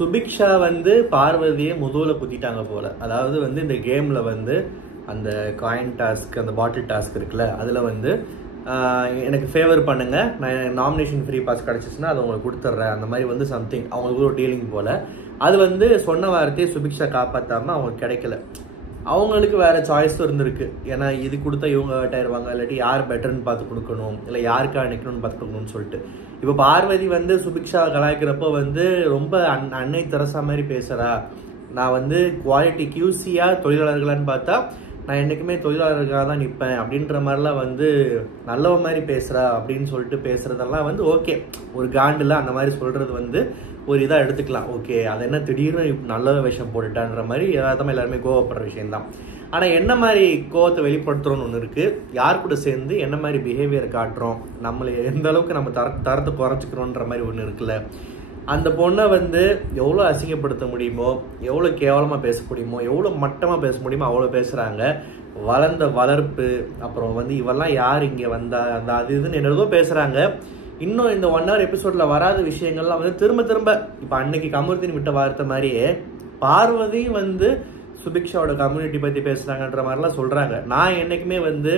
சுபிக்ஷா வந்து பார்வதியை முதுகுல குத்திட்டாங்க போல. அதாவது வந்து இந்த கேம்ல வந்து அந்த காயின் டாஸ்க், அந்த பாட்டில் டாஸ்க் இருக்குல்ல, அதில் வந்து எனக்கு ஃபேவர் பண்ணுங்க, நான் நாமினேஷன் ஃப்ரீ பாஸ் கிடச்சிச்சுன்னா அதை உங்களுக்கு கொடுத்துட்றேன், அந்த மாதிரி வந்து சம்திங் அவங்களுக்கு ஒரு டீலிங் போல். அது வந்து சொன்ன வார்த்தையை சுபிக்ஷா காப்பாற்றாமல் அவங்களுக்கு கிடைக்கல. அவங்களுக்கு வேற சாய்ஸும் இருந்திருக்கு. ஏன்னா இது கொடுத்தா இவங்க ஹர்ட் ஆயிடுவாங்க, இல்லாட்டி யார் பெட்டர்னு பார்த்து கொடுக்கணும், இல்லை யாருக்கா நிற்கணும்னு பார்த்து கொடுக்கணும்னு சொல்லிட்டு. இப்போ பார்வதி வந்து சுபிக்ஷா கலாய்க்கிறப்போ வந்து ரொம்ப அன்னை தெரசா மாதிரி பேசுறா. நான் வந்து குவாலிட்டி கியூசியா தொழிலாளர்களான்னு பார்த்தா நான் என்றைக்குமே தொழிலாளர்களாக தான் நிற்பேன் அப்படின்ற மாதிரிலாம் வந்து நல்லவ மாதிரி பேசுகிறா அப்படின்னு சொல்லிட்டு பேசுகிறதெல்லாம் வந்து ஓகே, ஒரு காண்டில் அந்த மாதிரி சொல்கிறது வந்து ஒரு இதாக எடுத்துக்கலாம். ஓகே, அது என்ன திடீர்னு நல்ல விஷயம் போட்டுட்டான்ற மாதிரி யதார்த்தமாக எல்லாருமே கோவப்படுற விஷயம்தான். ஆனால் என்ன மாதிரி கோவத்தை வெளிப்படுத்துகிறோன்னு ஒன்று இருக்குது. யார் கூட சேர்ந்து என்ன மாதிரி பிஹேவியர் காட்டுறோம், நம்மளை எந்த அளவுக்கு நம்ம தரத்தை குறைச்சிக்கிறோன்ற மாதிரி ஒன்று இருக்குல்ல. அந்த பொண்ணை வந்து எவ்வளோ அசிங்கப்படுத்த முடியுமோ, எவ்வளோ கேவலமாக பேச முடியுமோ, எவ்வளோ மட்டமாக பேச முடியுமோ அவ்வளோ பேசுகிறாங்க. வளர்ந்த வளர்ப்பு, அப்புறம் வந்து இவெல்லாம் யார் இங்கே வந்தா, அந்த அது இதுன்னு என்னதோ பேசுகிறாங்க. இன்னும் இந்த 1 hour எபிசோடில் வராத விஷயங்கள்லாம் வந்து திரும்ப திரும்ப இப்போ அன்னைக்கு கமருதீன் விட்ட வார்த்தை மாதிரியே பார்வதி வந்து சுபிக்ஷாவோட கம்யூனிட்டி பற்றி பேசுகிறாங்கன்ற மாதிரிலாம் சொல்கிறாங்க. நான் என்றைக்குமே வந்து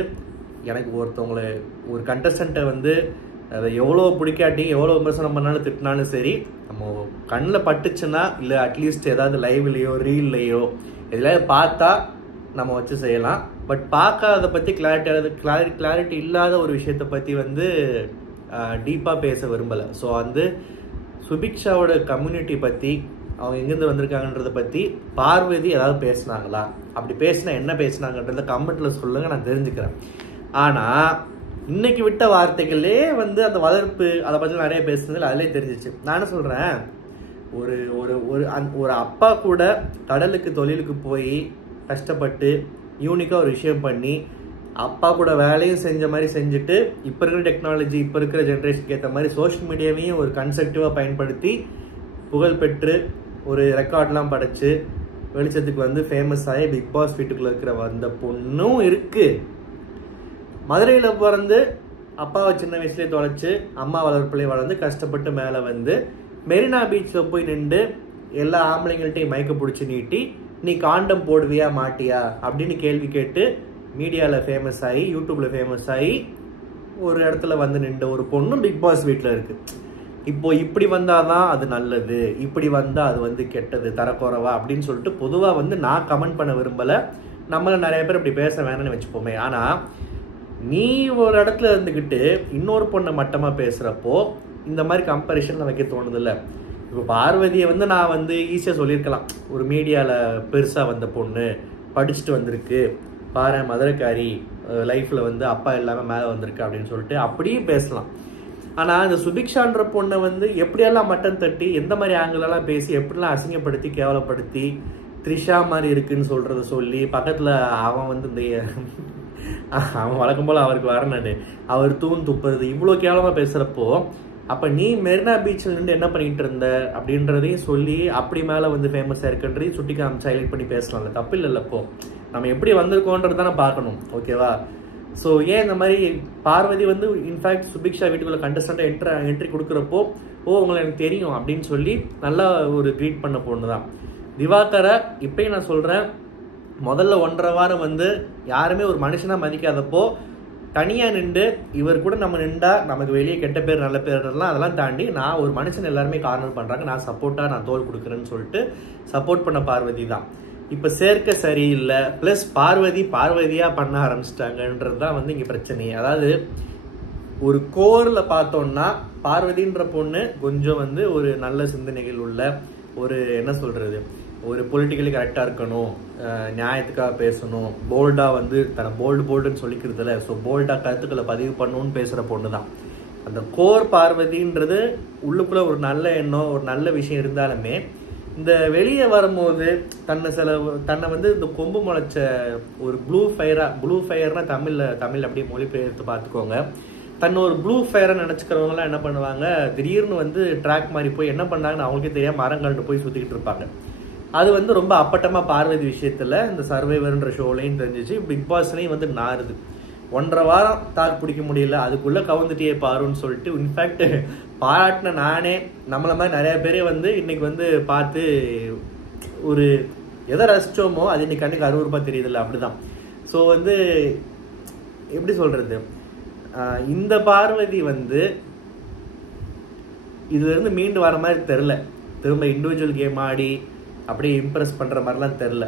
எனக்கு ஒருத்தவங்களை ஒரு கண்டஸ்டண்ட்டை வந்து அதை எவ்வளோ பிடிக்காட்டி எவ்வளோ விமர்சனம் பண்ணாலும் திட்டினாலும் சரி, நம்ம கண்ணில் பட்டுச்சுன்னா, இல்லை அட்லீஸ்ட் ஏதாவது லைவ்லேயோ ரீல்லையோ எதில் பார்த்தா நம்ம வச்சு செய்யலாம். பட் பார்க்காத பற்றி கிளாரிட்டி இல்லாத ஒரு விஷயத்தை பற்றி வந்து டீப்பாக பேச விரும்பலை. ஸோ வந்து சுபிக்ஷாவோட கம்யூனிட்டி பற்றி, அவங்க எங்கேருந்து வந்திருக்காங்கன்றதை பற்றி பார்வதி ஏதாவது பேசினாங்களா, அப்படி பேசினா என்ன பேசினாங்கன்றத கமெண்ட்டில் சொல்லுங்கள், நான் தெரிஞ்சுக்கிறேன். ஆனால் இன்னைக்கு விட்ட வார்த்தைகளே வந்து அந்த வளர்ப்பு அதை பற்றி நிறைய பேசுனதில் அதிலே தெரிஞ்சிச்சு. நான் என்ன சொல்கிறேன், ஒரு ஒரு ஒரு அப்பா கூட கடலுக்கு தொழிலுக்கு போய் கஷ்டப்பட்டு யூனிக்காக ஒரு விஷயம் பண்ணி அப்பா கூட வேலையும் செஞ்ச மாதிரி செஞ்சுட்டு, இப்போ இருக்கிற டெக்னாலஜி, இப்போ இருக்கிற ஜென்ரேஷனுக்கு ஏற்ற மாதிரி சோஷியல் மீடியாவையும் ஒரு கன்ஸ்ட்ரக்டிவாக பயன்படுத்தி புகழ்பெற்று ஒரு ரெக்கார்ட்லாம் படைச்சு வெளிச்சத்துக்கு வந்து ஃபேமஸ் ஆகி பிக் பாஸ் வீட்டுக்குள்ளே இருக்கிற வந்த பொண்ணும் இருக்குது. மதுரையில் பிறந்து அப்பாவை சின்ன வயசுலேயே தொலைச்சு அம்மா வளர்ப்புலேயே வளர்ந்து கஷ்டப்பட்டு மேலே வந்து மெரினா பீச்சில் போய் நின்று எல்லா ஆம்பளைங்கள்ட்டையும் மயக்க பிடிச்சி நீட்டி நீ காண்டம் போடுவியா மாட்டியா அப்படின்னு கேள்வி கேட்டு மீடியாவில் ஃபேமஸ் ஆகி யூடியூப்பில் ஃபேமஸ் ஆகி ஒரு இடத்துல வந்து நின்ற ஒரு பொண்ணும் பிக் பாஸ் வீட்டில் இருக்குது. இப்போது இப்படி வந்தால் தான் அது நல்லது, இப்படி வந்தால் அது வந்து கெட்டது, தரக்குறவா அப்படின்னு சொல்லிட்டு பொதுவாக வந்து நான் கமெண்ட் பண்ண விரும்பலை. நம்மளை நிறைய பேர் இப்படி பேச வேணும்னு வச்சுப்போமே. ஆனால் நீ ஒரு இடத்துல இருந்துக்கிட்டு இன்னொரு பொண்ணை மட்டமாக பேசுகிறப்போ இந்த மாதிரி கம்பேரிஷனில் வைக்க தோணுதில்ல. இப்போ பார்வதியை வந்து நான் வந்து ஈஸியாக சொல்லியிருக்கலாம், ஒரு மீடியாவில் பெருசாக வந்த பொண்ணு, படிச்சுட்டு வந்திருக்கு, பாரு மதுரைக்காரி, லைஃப்பில் வந்து அப்பா இல்லாமல் மேலே வந்திருக்கு அப்படின்னு சொல்லிட்டு அப்படியே பேசலாம். ஆனால் இந்த சுபிக்ஷான்ற பொண்ணை வந்து எப்படியெல்லாம் மட்டன் தட்டி, எந்த மாதிரி ஆங்கிலெல்லாம் பேசி, எப்படிலாம் அசிங்கப்படுத்தி கேவலப்படுத்தி, த்ரிஷா மாதிரி இருக்குன்னு சொல்கிறத சொல்லி, பக்கத்தில் அவன் வந்து இந்த அவன் வழக்கம் போல் அவருக்கு வரனானு அவர் தூண் துப்புறது இவ்வளோ கேவலமாக பேசுகிறப்போ, அப்போ நீ மெரினா பீச்சில் நின்று என்ன பண்ணிகிட்டு இருந்த அப்படின்றதையும் சொல்லி அப்படி மேலே வந்து ஃபேமஸாக இருக்குன்றதையும் சுட்டி காமிச்சு ஹைலைட் பண்ணி பேசலாம்ல, தப்பு இல்லைல்ல. அப்போ நம்ம எப்படி வந்திருக்கோன்றது தானே பார்க்கணும், ஓகேவா? ஸோ ஏன் இந்த மாதிரி பார்வதி வந்து இன்ஃபேக்ட் சுபிக்ஷா வீட்டுக்குள்ளே கண்டஸ்டண்ட்டாக என்ட்ரி கொடுக்குறப்போ, உங்களை எனக்கு தெரியும் அப்படின்னு சொல்லி நல்லா ஒரு க்ரீட் பண்ண பொண்ணு தான் திவாகரை. இப்பயும் நான் சொல்கிறேன், முதல்ல 1.5 வாரம் வந்து யாருமே ஒரு மனுஷனாக மதிக்காதப்போ தனியாக நின்று இவர் கூட நம்ம நின்றா நமக்கு வெளியே கெட்ட பேர் நல்ல பேர்லாம் அதெல்லாம் தாண்டி நான் ஒரு மனுஷன் எல்லாருமே கார்னர் பண்ணுறாங்க, நான் சப்போர்ட்டாக நான் தோல் கொடுக்குறேன்னு சொல்லிட்டு சப்போர்ட் பண்ண பார்வதி தான். இப்போ சேர்க்க சரியில்லை, ப்ளஸ் பார்வதியாக பண்ண ஆரம்பிச்சிட்டாங்கன்றது தான் வந்து இங்கே பிரச்சனையே. அதாவது ஒரு கோரில் பார்த்தோன்னா பார்வதின்ற பொண்ணு கொஞ்சம் வந்து ஒரு நல்ல சிந்தனைகள் உள்ள ஒரு என்ன சொல்கிறது, ஒரு பொலிட்டிக்கலி கரெக்டாக இருக்கணும், நியாயத்துக்காக பேசணும், போல்டாக வந்து தன்னை போல்டுன்னு சொல்லிக்கிறதுல, ஸோ போல்டாக கருத்துக்களை பதிவு பண்ணணும்னு பேசுகிற பொண்ணு தான். அந்த கோர் பார்வதின்றது உள்ளுக்குள்ளே ஒரு நல்ல எண்ணம், ஒரு நல்ல விஷயம் இருந்தாலுமே இந்த வெளியே வரும்போது தன்னை வந்து இந்த கொம்பு முளைச்ச ஒரு ப்ளூ ஃபயர்னா தமிழ் அப்படியே மொழிபெயர்த்து பார்த்துக்கோங்க. தன்னை ஒரு ப்ளூ ஃபயரை நினச்சிக்கிறவங்களாம் என்ன பண்ணுவாங்க, திடீர்னு வந்து ட்ராக் மாதிரி போய் என்ன பண்ணாங்கன்னு அவங்களுக்கே தெரியாமல் மரங்கள்ட்டு போய் சுற்றிக்கிட்டு இருப்பாங்க. அது வந்து ரொம்ப அப்பட்டமாக பார்வதி விஷயத்தில் இந்த சர்வைவர்ன்ற ஷோலையும் தெரிஞ்சிச்சு, பிக் பாஸ்லையும் வந்து நாருது. 1.5 வாரம் தாக்கு பிடிக்க முடியல, அதுக்குள்ளே கவுந்துட்டே பாருன்னு சொல்லிட்டு இன்ஃபேக்ட் பாராட்டின நானே நம்மளை மாதிரி நிறைய பேரே வந்து இன்னைக்கு வந்து பார்த்து ஒரு எதை ரசிச்சோமோ அது இன்னைக்கு கண்ணுக்கு அருவருப்பா தெரியுதுல்ல, அப்படிதான். ஸோ வந்து எப்படி சொல்றது, இந்த பார்வதி வந்து இதுல இருந்து மீண்டு வர மாதிரி தெரில. திரும்ப இண்டிவிஜுவல் கேம் ஆடி அப்படியே இம்ப்ரெஸ் பண்ற மாதிரிலாம் தெரில.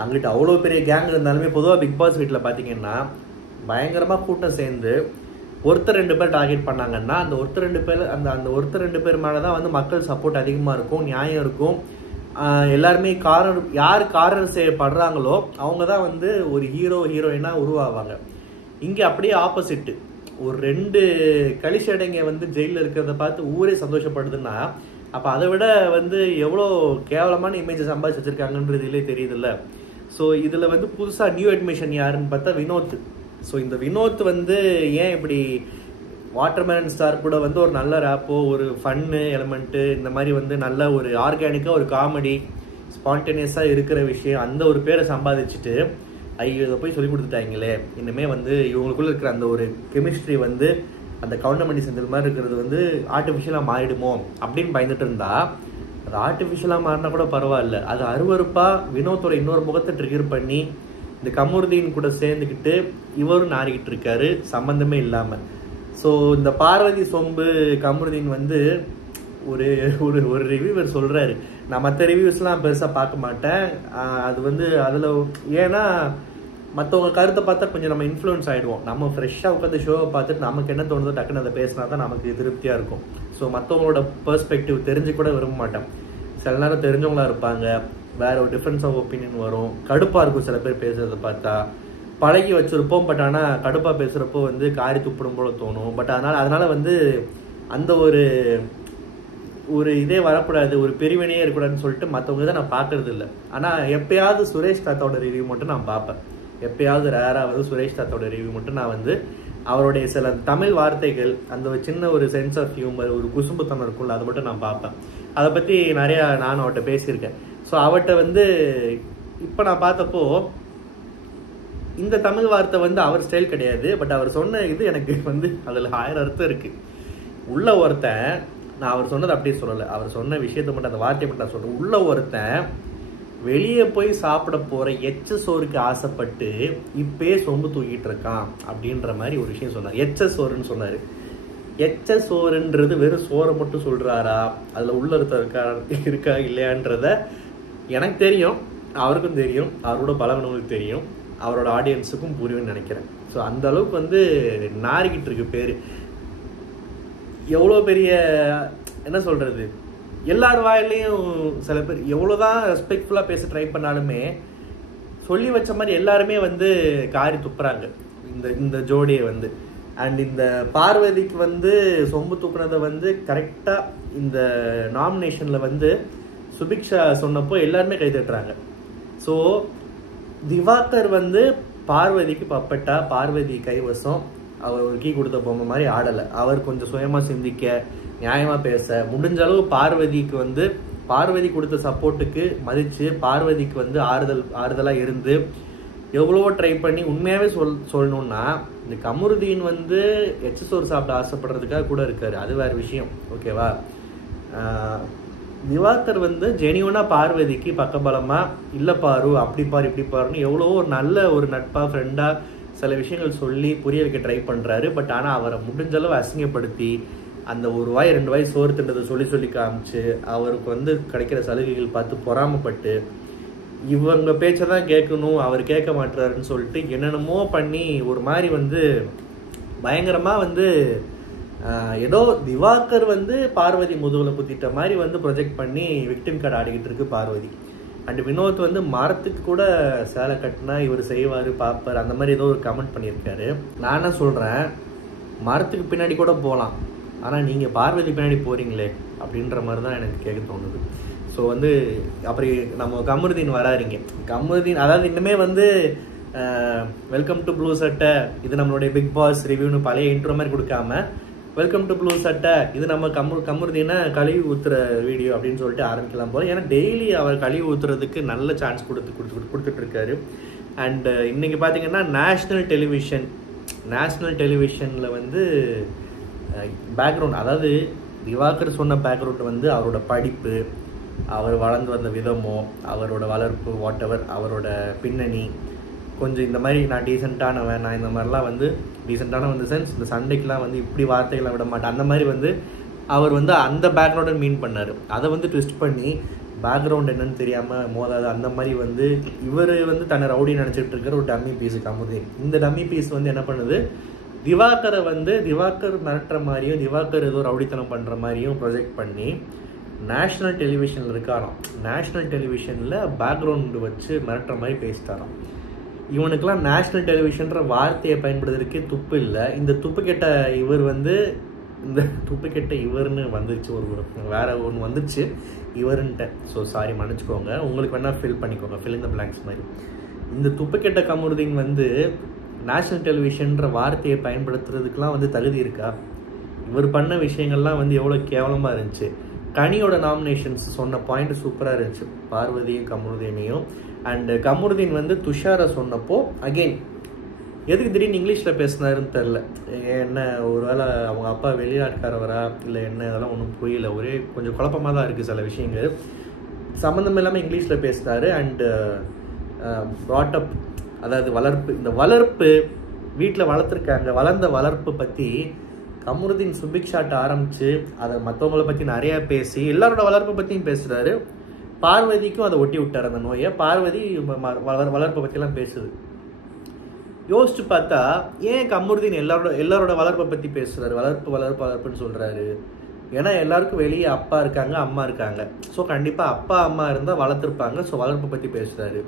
அங்கிட்ட அவ்வளோ பெரிய கேங் இருந்தாலுமே பொதுவாக பிக் பாஸ் வீட்டில் பார்த்தீங்கன்னா பயங்கரமாக கூட்டம் சேர்ந்து ஒருத்தர் 2 பேர் டார்கெட் பண்ணாங்கன்னா அந்த ஒருத்தர் 2 பேர் அந்த ஒருத்தர் 2 பேர் மேலே தான் வந்து மக்கள் சப்போர்ட் அதிகமாக இருக்கும், நியாயம் இருக்கும். எல்லாருமே யார் காரணம் செய்யப்படுறாங்களோ அவங்க தான் வந்து ஒரு ஹீரோயினாக உருவாவாங்க. இங்கே அப்படியே ஆப்போசிட்டு, ஒரு 2 கலிஷடைங்க வந்து ஜெயிலில் இருக்கிறத பார்த்து ஊரே சந்தோஷப்படுதுன்னா அப்போ அதை விட வந்து எவ்வளோ கேவலமான இமேஜை சம்பாதிச்சு வச்சிருக்காங்கன்றதுலே தெரியுதுல்ல. ஸோ இதில் வந்து புதுசாக நியூ அட்மிஷன் யாருன்னு பார்த்தா வினோத். ஸோ இந்த வினோத் வந்து ஏன் இப்படி வாட்டர்மேலன் ஸ்டார் கூட வந்து ஒரு நல்ல ரேப்போ, ஒரு ஃபன்னு எலமெண்ட்டு, இந்த மாதிரி வந்து நல்ல ஒரு ஆர்கானிக்காக ஒரு காமெடி ஸ்பான்டேனியஸாக இருக்கிற விஷயம், அந்த ஒரு பேரை சம்பாதிச்சுட்டு ஐயோ இதை போய் சொல்லி கொடுத்துட்டாங்களே, இன்னுமே வந்து இவங்களுக்குள்ள இருக்கிற அந்த ஒரு கெமிஸ்ட்ரி வந்து அந்த கவுண்டமணி செஞ்சது மாதிரி இருக்கிறது வந்து ஆர்டிஃபிஷியலாக மாறிடுமோ அப்படின்னு பயந்துட்டு இருந்தா, அது ஆர்டிஃபிஷியலாக மாறினா கூட பரவாயில்ல, அது அருவருப்பாக வினோத்தோட இன்னொரு முகத்தை ட்ரிகர் பண்ணி இந்த கமருதீன் கூட சேர்ந்துக்கிட்டு இவரும் நாரிக்கிட்டு இருக்காரு சம்பந்தமே இல்லாமல். ஸோ இந்த பார்வதி சொம்பு கமருதீன் வந்து ஒரு ஒரு ஒரு ரிவ்யூவர் சொல்கிறாரு, நான் மற்ற ரிவ்யூஸ்லாம் பெருசாக பார்க்க மாட்டேன், அது வந்து அதில் ஏன்னா மற்றவங்க கருத்தை பார்த்தா கொஞ்சம் நம்ம இன்ஃப்ளூயன்ஸ் ஆகிடுவோம், நம்ம ஃப்ரெஷ்ஷாக உட்காந்து ஷோவை பார்த்துட்டு நமக்கு என்ன தோணுதோ டக்குன்னு அதை பேசினா தான் நமக்கு திருப்தியாக இருக்கும். ஸோ மற்றவங்களோட பெர்ஸ்பெக்டிவ் தெரிஞ்சு கூட விரும்ப மாட்டேன். சில நேரம் தெரிஞ்சவங்களா இருப்பாங்க, வேற ஒரு டிஃப்ரென்ஸ் ஆஃப் ஒப்பீனியன் வரும், கடுப்பாக இருக்கும் சில பேர் பேசுறதை பார்த்தா. பழகி வச்சுருப்போம், பட் ஆனால் கடுப்பாக பேசுகிறப்போ வந்து காரி துப்பிடும் போல தோணும். பட் அதனால வந்து அந்த ஒரு இதே வரக்கூடாது, ஒரு பிரிவினையே இருக்கக்கூடாதுன்னு சொல்லிட்டு மற்றவங்க தான் நான் பார்க்கறது இல்லை. ஆனால் எப்பயாவது சுரேஷ் தாத்தாவோட ரிவ்யூ மட்டும் நான் பார்ப்பேன். எப்பயாவது ரேராக வந்து சுரேஷ் தாத்தாவோட ரிவ்யூ மட்டும் நான் வந்து அவருடைய சில தமிழ் வார்த்தைகள், அந்த சின்ன ஒரு சென்ஸ் ஆஃப் ஹியூமர், ஒரு குசும்புத்தனம் இருக்கும்ல, அதை மட்டும் நான் பார்ப்பேன். அதை பற்றி நிறையா நானும் அவர்கிட்ட பேசியிருக்கேன். ஸோ அவர்கிட்ட வந்து இப்போ நான் பார்த்தப்போ இந்த தமிழ் வார்த்தை வந்து அவர் ஸ்டைல் கிடையாது, பட் அவர் சொன்ன இது எனக்கு வந்து அதில் 1000 அர்த்தம் இருக்குது. உள்ள ஒருத்தன், நான் அவர் சொன்னது அப்படியே சொல்லலை, அவர் சொன்ன விஷயத்தை மட்டும் அந்த வார்த்தையை மட்டும் நான் சொல்கிறேன். உள்ள ஒருத்தன் வெளியே போய் சாப்பிட போகிற எச்ச சோறுக்கு ஆசைப்பட்டு இப்பயே சொம்பு தூக்கிட்டு இருக்கான் அப்படின்ற மாதிரி ஒரு விஷயம் சொன்னார். எச்ச சோறுன்னு சொன்னார். எச்ச சோறுன்றது வெறும் சோறை மட்டும் சொல்கிறாரா, அதில் உள்ள இருக்கா இல்லையான்றத எனக்கு தெரியும், அவருக்கும் தெரியும், அவரோட பழகினவங்களுக்கு தெரியும், அவரோட ஆடியன்ஸுக்கும் புரியும்னு நினைக்கிறேன். ஸோ அந்த அளவுக்கு வந்து நாரிக்கிட்டு இருக்கு பேர். எவ்வளோ பெரிய என்ன சொல்கிறது, எல்லார் வாயிலையும் சில பேர் எவ்வளோதான் ரெஸ்பெக்ட்ஃபுல்லாக பேச ட்ரை பண்ணாலுமே சொல்லி வச்ச மாதிரி எல்லாருமே வந்து காரி துப்புறாங்க இந்த ஜோடியை வந்து. அண்ட் இந்த பார்வதிக்கு வந்து சொம்பு தூக்குனதை வந்து கரெக்டாக இந்த நாமினேஷனில் வந்து சுபிக்ஷா சொன்னப்போ எல்லாருமே கை தட்டுறாங்க. ஸோ திவாகர் வந்து பார்வதிக்கு பப்பட்டா, பார்வதி கைவசம், அவர் ஒரு கீ கொடுத்த பொம்மை மாதிரி ஆடலை. அவர் கொஞ்சம் சுயமாக சிந்திக்க, நியாயமாக பேச, முடிஞ்ச அளவு பார்வதிக்கு வந்து பார்வதி கொடுத்த சப்போர்ட்டுக்கு மதித்து பார்வதிக்கு வந்து ஆறுதலாக இருந்து எவ்வளவோ ட்ரை பண்ணி உண்மையாகவே சொல்லணும்னா இந்த கமருதீன் வந்து எச்சசோறு சாப்பிட ஆசைப்படுறதுக்காக கூட இருக்காரு, அது வேறு விஷயம், ஓகேவா. திவாகர் வந்து ஜெனியூனாக பார்வதிக்கு பக்கபலமாக இல்லை பாரு, அப்படி பாரு இப்படி பாருன்னு எவ்வளவோ ஒரு நல்ல ஒரு நட்பாக ஃப்ரெண்டாக சில விஷயங்கள் சொல்லி புரிய வைக்க ட்ரை பண்ணுறாரு. பட் ஆனால் அவரை முடிஞ்சளவு அசிங்கப்படுத்தி அந்த 1 வாய் 2 வாய் சோறு தின்றதை சொல்லி காமிச்சு அவருக்கு வந்து கிடைக்கிற சலுகைகள் பார்த்து பொறாமப்பட்டு இவங்க பேச்சை தான் கேட்கணும், அவர் கேட்க மாட்டாருன்னு சொல்லிட்டு என்னென்னமோ பண்ணி ஒரு மாதிரி வந்து பயங்கரமாக வந்து ஏதோ திவாகர் வந்து பார்வதி முதுகில் குத்திட்ட மாதிரி வந்து ப்ரொஜெக்ட் பண்ணி விக்டிம் கார்டு ஆடிக்கிட்டு இருக்கு பார்வதி. அண்ட் வினோத் வந்து மரத்துக்கு கூட சேலை கட்டினா இவர் செய்வார் பார்ப்பார், அந்த மாதிரி ஏதோ ஒரு கமெண்ட் பண்ணியிருக்காரு. நான் என்ன சொல்கிறேன், மரத்துக்கு பின்னாடி கூட போகலாம், ஆனால் நீங்கள் பார்வதி பின்னாடி போகிறீங்களே அப்படின்ற மாதிரி தான் எனக்கு கேட்க தோணுது. ஸோ வந்து அப்படி நம்ம கமருதீன் வராருங்க. கமருதீன் அதாவது இன்னுமே வந்து வெல்கம் டு ப்ளூ சட்டை, இது நம்மளுடைய பிக் பாஸ் ரிவ்யூன்னு பழைய இன்ட்ரோ மாதிரி கொடுக்காம வெல்கம் டு ப்ளூ சட்டை, இது நம்ம கமருதீனை கழுவி ஊற்றுற வீடியோ அப்படின்னு சொல்லிட்டு ஆரம்பிக்கலாம் போல. ஏன்னா டெய்லி அவர் கழுவி ஊற்றுறதுக்கு நல்ல சான்ஸ் கொடுத்துட்டு இருக்காரு. அண்ட் இன்னைக்கு பார்த்தீங்கன்னா நேஷ்னல் டெலிவிஷனில் வந்து பேக்ரவுண்ட், அதாவது திவாகர் சொன்ன பேக்ரவுண்ட் வந்து அவரோட படிப்பு, அவர் வளர்ந்து வந்த விதமோ, அவரோட வளர்ப்பு, வாட் எவர், அவரோட பின்னணி, கொஞ்சம் இந்த மாதிரி நான் டீசெண்டானவன், நான் இந்த மாதிரிலாம் வந்து டீசெண்டான வந்து சென்ஸ் இந்த சண்டைக்கெலாம் வந்து இப்படி வார்த்தைகளை விட மாட்டேன், அந்த மாதிரி வந்து அவர் வந்து அந்த பேக்ரவுண்டை மீன் பண்ணார். அதை வந்து ட்விஸ்ட் பண்ணி பேக்ரவுண்ட் என்னன்னு தெரியாமல் மோதாது அந்த மாதிரி வந்து இவர் வந்து தன்னை ரவுடி நினச்சிட்டு இருக்கிற ஒரு டம்மி பீஸு கமுதீன். இந்த டம்மி பீஸ் வந்து என்ன பண்ணுது, திவாகரை வந்து திவாகர் மிரட்டுற மாதிரியும் திவாகர் ஏதோ ரவுடித்தனம் பண்ணுற மாதிரியும் ப்ரொஜெக்ட் பண்ணி நேஷ்னல் டெலிவிஷனில் இருக்காராம். நேஷ்னல் டெலிவிஷனில் பேக்ரவுண்டு வச்சு மிரட்டுற மாதிரி பேசிட்டாராம். இவனுக்கெல்லாம் நேஷ்னல் டெலிவிஷன்ற வார்த்தையை பயன்படுத்துறதுக்கே துப்பு இல்லை. இந்த துப்பு கெட்ட இவர் வந்து இந்த துப்பு கெட்ட இவர்னு வந்துருச்சு, ஒரு வேற ஒன்று வந்துருச்சு இவருன்ட்ட. ஸோ சாரி, மன்னிச்சுக்கோங்க, உங்களுக்கு வேணால் ஃபில் பண்ணிக்கோங்க, ஃபில் இன் த பிளாங்க்ஸ் மாதிரி. இந்த துப்பு கெட்ட கமருதீன் வந்து நேஷ்னல் டெலிவிஷன்ற வார்த்தையை பயன்படுத்துறதுக்கெலாம் வந்து தகுதி இருக்கா? இவர் பண்ண விஷயங்கள்லாம் வந்து எவ்வளோ கேவலமாக இருந்துச்சு. கனியோட நாமினேஷன்ஸ் சொன்ன பாயிண்ட் சூப்பராக இருந்துச்சு, பார்வதியும் கமருதீனையும். அண்டு கமருதீன் வந்து துஷாரை சொன்னப்போ அகெயின் எதுக்கு திடீர்னு இங்கிலீஷில் பேசினாருன்னு தெரில. என்ன ஒரு வேளை அவங்க அப்பா வெளிநாட்டுக்காரவரா இல்லை என்ன, அதெல்லாம் ஒன்றும் புரியல. ஒரே கொஞ்சம் குழப்பமாக தான் இருக்குது சில விஷயங்கள். சம்மந்தம் இல்லாமல் இங்கிலீஷில் பேசினார். அண்டு ப்ராட்டப், அதாவது வளர்ப்பு, இந்த வளர்ப்பு வீட்டில் வளர்த்துருக்காங்க, வளர்ந்த வளர்ப்பு பற்றி கமருதீன் சுபிக்ஷாட்ட ஆரம்பித்து அதை மற்றவங்களை பற்றி நிறையா பேசி எல்லாரோட வளர்ப்பை பற்றியும் பேசுகிறாரு. பார்வதிக்கும் அதை ஒட்டி விட்டார் அந்த நோயை. பார்வதி வளர்ப்பை பற்றிலாம் பேசுது. யோசிச்சு பார்த்தா ஏன் கமருதீன் எல்லாரோட வளர்ப்பை பற்றி பேசுகிறாரு, வளர்ப்புன்னு சொல்கிறாரு? ஏன்னா எல்லாருக்கும் வெளியே அப்பா இருக்காங்க, அம்மா இருக்காங்க. ஸோ கண்டிப்பாக அப்பா அம்மா இருந்தால் வளர்த்துருப்பாங்க. ஸோ வளர்ப்பை பற்றி பேசுகிறாரு.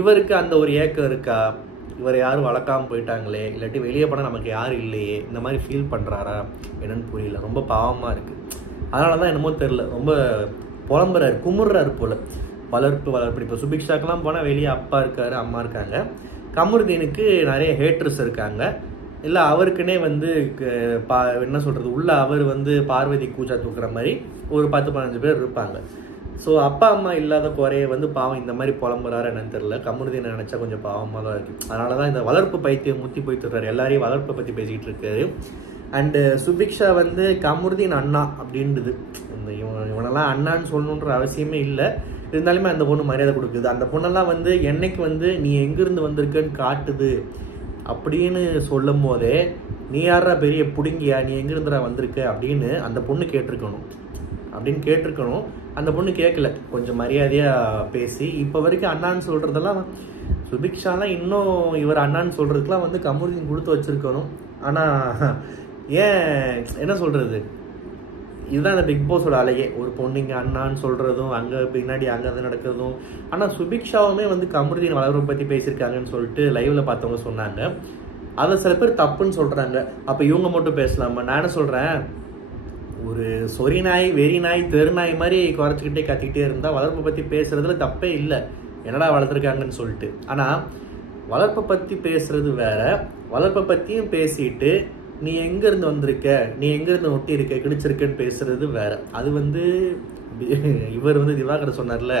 இவருக்கு அந்த ஒரு ஏக்கம் இருக்கா? இவரை யாரும் வளர்க்காமல் போயிட்டாங்களே, இல்லாட்டி வெளியே போனால் நமக்கு யாரும் இல்லையே, இந்த மாதிரி ஃபீல் பண்ணுறாரா என்னன்னு புரியல. ரொம்ப பாவமாக இருக்குது. அதனால தான் என்னமோ தெரில, ரொம்ப புலம்புறாரு, குமுறாரு போல். வளர்ப்பு இப்போ சுபிக்ஷாக்கெல்லாம் போனால் வெளியே அப்பா இருக்காரு, அம்மா இருக்காங்க. கமருதீனுக்கு நிறைய ஹேட்டர்ஸ் இருக்காங்க. இல்லை அவருக்குன்னே வந்து என்ன சொல்கிறது, உள்ள அவர் வந்து பார்வதி கூச்சா தூக்குற மாதிரி ஒரு 10-15 பேர் இருப்பாங்க. ஸோ அப்பா அம்மா இல்லாத குறைய வந்து பாவம் இந்த மாதிரி புலம்புறாரு என்னன்னு தெரியல. கமருதீனை நினச்சா கொஞ்சம் பாவமாக தான் இருக்குது. அதனால தான் இந்த வளர்ப்பு பைத்தியம் முத்தி போய்த்துறாரு, எல்லாரையும் வளர்ப்பை பற்றி பேசிக்கிட்டு இருக்காரு. அண்டு சுபிக்ஷா வந்து கமருதீன் அண்ணா அப்படின்றது, இந்த இவனெல்லாம் அண்ணான்னு சொல்லணுன்ற அவசியமே இல்லை. இருந்தாலுமே அந்த பொண்ணு மரியாதை கொடுக்குது. அந்த பொண்ணெல்லாம் வந்து என்னைக்கு வந்து நீ எங்கேருந்து வந்திருக்கன்னு காட்டுது அப்படின்னு சொல்லும் போதே, நீ யாரா பெரிய புடுங்கியா, நீ எங்கேருந்துடா வந்திருக்க அப்படின்னு அந்த பொண்ணு கேட்டிருக்கணும். அந்த பொண்ணு கேட்கல. கொஞ்சம் மரியாதையாக பேசி இப்போ வரைக்கும் அண்ணான்னு சொல்கிறதெல்லாம் சுபிக்ஷாலாம் இன்னும் இவர் அண்ணான்னு சொல்கிறதுக்கெலாம் வந்து கமருதீன் கொடுத்து வச்சுருக்கணும். ஆனால் ஏன் என்ன சொல்கிறது, இதுதான் அந்த பிக் பாஸோட அலையே. ஒரு பொண்ணுங்க அண்ணான்னு சொல்கிறதும், அங்கே பின்னாடி அங்கே அது நடக்கிறதும். ஆனால் சுபிக்ஷாவுமே வந்து கமருதீன் வளர்ப்பை பற்றி பேசியிருக்காங்கன்னு சொல்லிட்டு லைவில் பார்த்தவங்க சொன்னாங்க. அதை சில பேர் தப்புன்னு சொல்கிறாங்க. அப்போ இவங்க மட்டும் பேசலாமா? நான் என்ன சொல்கிறேன், ஒரு சொறி நாய், வெறி நாய், தெரு நாய் மாதிரி குறைச்சிக்கிட்டே கத்திக்கிட்டே இருந்தால் வளர்ப்பை பற்றி பேசுகிறதுல தப்பே இல்லை, என்னடா வளர்த்துருக்காங்கன்னு சொல்லிட்டு. ஆனால் வளர்ப்பை பற்றி பேசுகிறது வேற, வளர்ப்பை பற்றியும் பேசிட்டு நீ எங்கேருந்து வந்திருக்க, நீ எங்கேருந்து ஒட்டி இருக்க, கிழிச்சிருக்கன்னு பேசுறது வேற. அது வந்து இவர் வந்து திவாகர் சொன்னார்ல,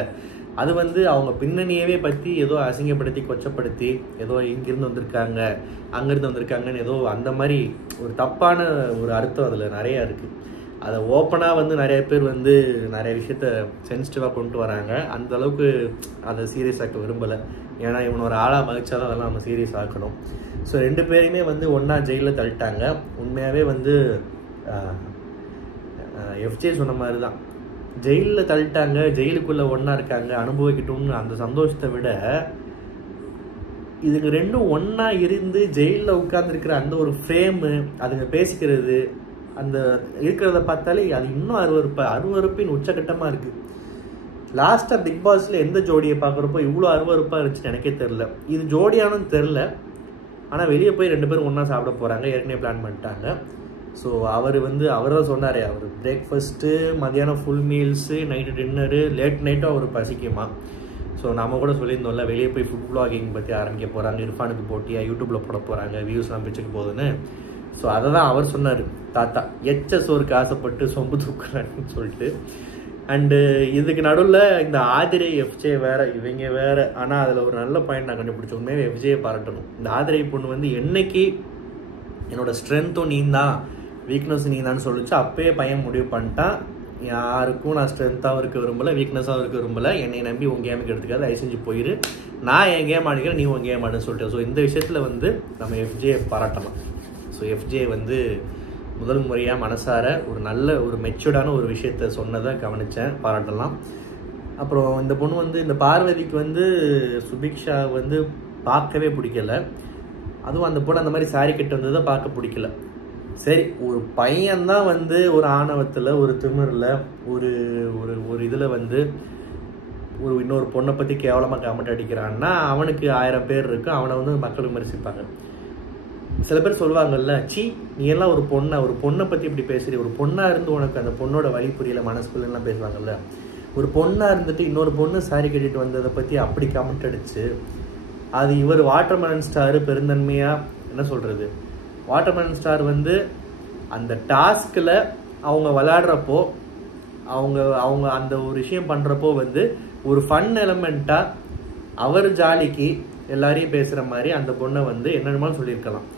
அது வந்து அவங்க பின்னணியவே பற்றி ஏதோ அசிங்கப்படுத்தி கொச்சப்படுத்தி ஏதோ இங்கிருந்து வந்திருக்காங்க அங்கேருந்து வந்திருக்காங்கன்னு ஏதோ அந்த மாதிரி ஒரு தப்பான ஒரு அர்த்தம் அதில் நிறையா இருக்குது. அதை ஓப்பனாக வந்து நிறைய பேர் வந்து நிறைய விஷயத்த சென்சிட்டிவாக கொண்டு வராங்க. அந்த அளவுக்கு அதை சீரியஸ் ஆக்க விரும்பலை. ஏன்னா இவனை ஒரு ஆளாக மதிச்சாலும் அதெல்லாம் நம்ம சீரியஸ் ஆக்கணும். ஸோ 2 பேருமே வந்து ஒன்றா ஜெயிலில் தள்ளிட்டாங்க. உண்மையாகவே வந்து எஃப்ஜே சொன்ன மாதிரி தான், ஜெயிலில் தள்ளிட்டாங்க, ஜெயிலுக்குள்ளே ஒன்றா இருக்காங்க, அனுபவிக்கட்டும்னு அந்த சந்தோஷத்தை விட இதுங்க ரெண்டும் ஒன்றா இருந்து ஜெயிலில் உட்கார்ந்துருக்கிற அந்த ஒரு ஃப்ரேமு, அதுங்க பேசிக்கிறது, அந்த இருக்கிறத பார்த்தாலே அது இன்னும் அருவருப்பின் உச்சகட்டமாக இருக்குது. லாஸ்ட்டாக பிக் பாஸில் எந்த ஜோடியை பார்க்குறப்போ இவ்வளோ அருவருப்பாக இருந்துச்சுன்னு எனக்கே தெரில. இது ஜோடியானு தெரில, ஆனால் வெளியே போய் 2 பேரும் ஒன்றா சாப்பிட போகிறாங்க, ஏற்கனவே பிளான் பண்ணிட்டாங்க. ஸோ அவர் தான் சொன்னார், அவர் பிரேக்ஃபாஸ்ட்டு, மதியானம் full meals, night dinner, late நைட்டும் அவர் பசிக்குமா. ஸோ நம்ம கூட சொல்லியிருந்தோம்ல, வெளியே போய் ஃபுட் வ்ளாகிங் பற்றி ஆரம்பிக்க போகிறாங்க, இர்ஃபானுக்கு போட்டியாக யூடியூப்பில் போட போகிறாங்க, வியூஸ்லாம் பிச்சுக்கு போகுதுன்னு. ஸோ அதை தான் அவர் சொன்னார், தாத்தா எச்ச சோருக்கு ஆசைப்பட்டு சொம்பு தூக்குறான்னு சொல்லிட்டு. அண்டு இதுக்கு நடுவில் இந்த ஆதிரை எஃப்ஜே வேறு, இவங்க வேறு. ஆனால் அதில் ஒரு நல்ல பாயிண்ட் நான் கண்டுபிடிச்சேன், உண்மையாக எஃப்ஜே பாராட்டணும். இந்த ஆதிரை பொண்ணு வந்து என்னைக்கு என்னோடய ஸ்ட்ரென்த்தும் நீ தான், வீக்னஸ் நீ தான் சொல்லிச்சு. அப்பயே பையன் முடிவு பண்ணிட்டான், யாருக்கும் நான் ஸ்ட்ரென்த்தாகவும் இருக்க விரும்பலை, வீக்னஸாகவும் இருக்க விரும்பலை, என்னை நம்பி உன் கேமுக்கு எடுத்துக்காது, தயவு செஞ்சு போயிரு, நான் என் கேம் ஆடிக்கிறேன், நீ உன் கேம் ஆடுன்னு சொல்லிட்டு. ஸோ இந்த விஷயத்தில் வந்து நம்ம எஃப்ஜே பாராட்டலாம். ஸோ எஃப்ஜே வந்து முதல் முறையாக மனசார ஒரு நல்ல ஒரு மெச்சூர்டான ஒரு விஷயத்த சொன்னதை கவனித்தேன், பாராட்டலாம். அப்புறம் இந்த பொண்ணு வந்து இந்த பார்வதிக்கு வந்து சுபிக்ஷா வந்து பார்க்கவே பிடிக்கல. அதுவும் அந்த பொண்ணு அந்த மாதிரி சாரி கட்டு வந்ததை பார்க்க பிடிக்கல. சரி, ஒரு பையன்தான் வந்து ஒரு ஆணவத்தில், ஒரு திமிரில், ஒரு ஒரு ஒரு இதில் வந்து ஒரு இன்னொரு பொண்ணை பற்றி கேவலமாக கமெண்ட் அடிக்கிறான்னா அவனுக்கு 1000 பேர் இருக்குது, அவனை வந்து மக்கள் விமர்சிப்பாங்க. சில பேர் சொல்லுவாங்கல்ல, சி நீ எல்லாம் ஒரு பொண்ணை பற்றி இப்படி பேசுறீ, ஒரு பொண்ணாக இருந்து உனக்கு அந்த பொண்ணோட வழி புரியல மனசுக்குள்ளலாம் பேசுவாங்கல்ல. ஒரு பொண்ணாக இருந்துட்டு இன்னொரு பொண்ணு சாரி கட்டிட்டு வந்ததை பற்றி அப்படி கமெண்ட் அடிச்சு, அது இவர் வாட்டர்மெலன் ஸ்டாரு பெருந்தன்மையாக என்ன சொல்கிறது, வாட்டர்மெலன் ஸ்டார் வந்து அந்த டாஸ்கில் அவங்க விளையாடுறப்போ அவங்க அந்த ஒரு விஷயம் பண்ணுறப்போ வந்து ஒரு ஃபன் எலமெண்ட்டாக அவர் ஜாலிக்கு எல்லாரையும் பேசுகிற மாதிரி அந்த பொண்ணை வந்து என்னென்னமோ சொல்லியிருக்கலாம்.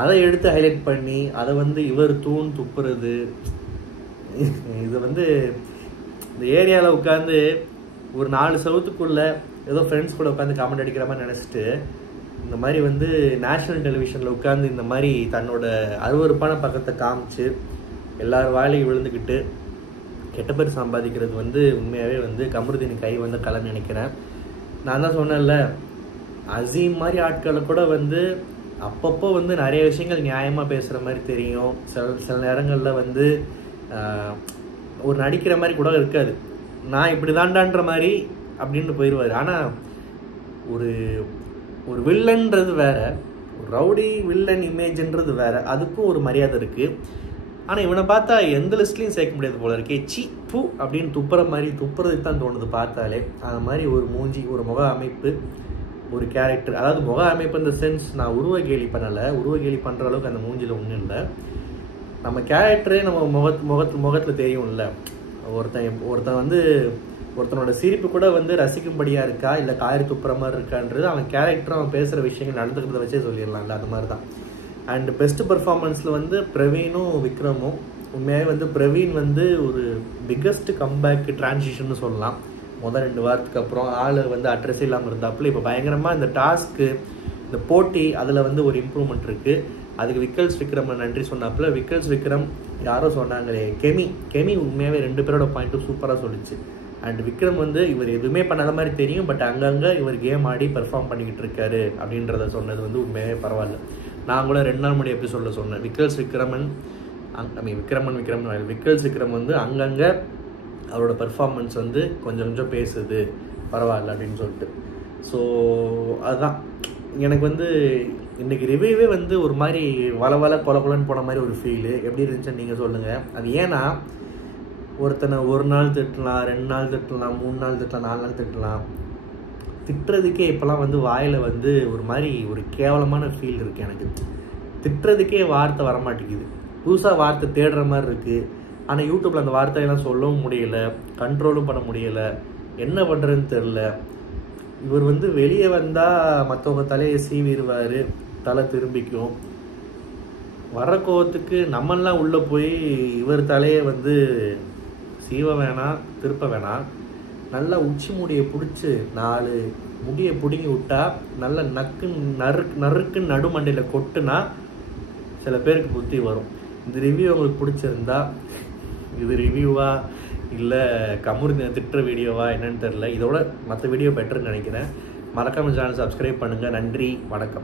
அதை எடுத்து ஹைலைட் பண்ணி அதை வந்து இவர் துப்புறது, இது வந்து இந்த ஏரியாவில் உட்காந்து ஒரு 4 செவத்துக்குள்ளே ஏதோ ஃப்ரெண்ட்ஸ் கூட உட்காந்து கமெண்ட் அடிக்கிற மாதிரி நினச்சிட்டு, இந்த மாதிரி வந்து நேஷ்னல் டெலிவிஷனில் உட்காந்து இந்த மாதிரி தன்னோட அருவருப்பான பக்கத்தை காமிச்சு எல்லார் வாயிலையும் விழுந்துக்கிட்டு கெட்ட பேர் சம்பாதிக்கிறது வந்து உண்மையாகவே வந்து கமருதீன் கை வந்து கலன்னு நினைக்கிறேன். நான் தான் சொன்னேன்ல, அசீம் மாதிரி ஆட்களை கூட வந்து அப்பப்போ வந்து நிறைய விஷயங்கள் நியாயமாக பேசுகிற மாதிரி தெரியும். சில நேரங்களில் வந்து ஒரு நடிக்கிற மாதிரி கூட இருக்காது, நான் இப்படி தாண்டான்ற மாதிரி அப்படின்னு போயிடுவார். ஆனால் ஒரு ஒரு வில்லன்றது வேற, ஒரு ரவுடி வில்லன் இமேஜ்ன்றது வேற, அதுக்கும் ஒரு மரியாதை இருக்குது. ஆனால் இவனை பார்த்தா எந்த லிஸ்ட்லையும் சேர்க்க முடியாது போல இருக்கே, சி பூ அப்படின்னு துப்புறதுக்கு தான் தோணுது பார்த்தாலே. அது மாதிரி ஒரு மூஞ்சி, ஒரு முக அமைப்பு, ஒரு கேரக்டர், அதாவது முக அமைப்பு இந்த சென்ஸ் நான் உருவகேலி பண்ணலை, உருவகேலி பண்ணுற அளவுக்கு அந்த மூஞ்சியில் ஒன்றும் இல்லை. நம்ம கேரக்டரே நம்ம முகத்தில் தெரியும்ல. ஒருத்தன் வந்து ஒருத்தனோட சிரிப்பு கூட வந்து ரசிக்கும்படியாக இருக்கா இல்லை காரி துப்புற மாதிரி இருக்கான்றது அவன் கேரக்டரும் அவன் பேசுகிற விஷயங்கள் நடந்துக்கிறத வச்சே சொல்லிடலாம்ல. அது மாதிரி தான். அண்ட் பெஸ்ட் பெர்ஃபார்மன்ஸில் வந்து பிரவீனும் விக்ரமும், உண்மையாகவே வந்து பிரவீன் வந்து ஒரு பிக்கஸ்ட் கம்பேக் டிரான்சிஷன் சொல்லலாம். முதல் 2 வாரத்துக்கு அப்புறம் ஆள் வந்து அட்ரஸ் இல்லாமல் இருந்தாப்புல இப்போ பயங்கரமாக இந்த டாஸ்க்கு, இந்த போட்டி, அதில் வந்து ஒரு இம்ப்ரூவ்மெண்ட் இருக்குது. அதுக்கு விக்கல்ஸ் விக்ரம் நன்றி சொன்னாப்புல. விக்கல்ஸ் விக்ரம் யாரோ சொன்னாங்களே, கெமி உண்மையாகவே 2 பேரோட பாயிண்ட்டும் சூப்பராக சொல்லிச்சு. அண்ட் விக்ரம் வந்து இவர் எதுவுமே பண்ணாத மாதிரி தெரியும், பட் அங்கங்கே இவர் கேம் ஆடி பெர்ஃபார்ம் பண்ணிக்கிட்டு இருக்காரு அப்படின்றத சொன்னது வந்து உண்மையாகவே பரவாயில்ல. நான் கூட 2 நாள் முன்னாடி எபிசோடில் சொன்னேன், விக்கல்ஸ் விக்ரம் வந்து அங்கங்கே அவரோட பெர்ஃபார்மன்ஸ் வந்து கொஞ்சம் கொஞ்சம் பேசுது, பரவாயில்ல அப்படின்னு சொல்லிட்டு. ஸோ அதுதான் எனக்கு வந்து இன்றைக்கி ரிவ்யூவே வந்து ஒரு மாதிரி கொலன்னு போன மாதிரி ஒரு ஃபீலு. எப்படி இருந்துச்சுன்னு நீங்கள் சொல்லுங்கள். அது ஏன்னா ஒருத்தனை 1 நாள் திட்டலாம், 2 நாள் திட்டலாம், 3 நாள் திட்டலாம், 4 நாள் திட்டலாம். திட்டுறதுக்கே இப்போலாம் வந்து வாயில் வந்து ஒரு மாதிரி ஒரு கேவலமான ஃபீல் இருக்குது எனக்கு. திட்டுறதுக்கே வார்த்தை வரமாட்டேங்குது, புதுசாக வார்த்தை தேடுற மாதிரி இருக்குது. ஆனால் யூடியூப்பில் அந்த வார்த்தையெல்லாம் சொல்லவும் முடியலை, கண்ட்ரோலும் பண்ண முடியலை, என்ன பண்ணுறதுன்னு தெரில. இவர் வந்து வெளியே வந்தால் மற்றவங்க தலையை சீவிடுவார், தலை திரும்பிக்கும். வர கோவத்துக்கு நம்மெல்லாம் உள்ளே போய் இவர் தலையை வந்து சீவ வேணாம், திருப்ப வேணாம், நல்லா உச்சி முடியை பிடிச்சி 4 முடியை பிடுங்கி விட்டா நல்லா நறுக்கு நடுமண்டையில் கொட்டுனா சில பேருக்கு புத்தி வரும். இந்த ரிவ்யூ உங்களுக்கு பிடிச்சிருந்தா, இது ரிவ்யூவா இல்லை கமருதீனை திட்டுற வீடியோவா என்னன்னு தெரில, இதோட மற்ற வீடியோ பெட்டர்னு நினைக்கிறேன். மறக்காமல் சேனல் சப்ஸ்கிரைப் பண்ணுங்கள். நன்றி, வணக்கம்.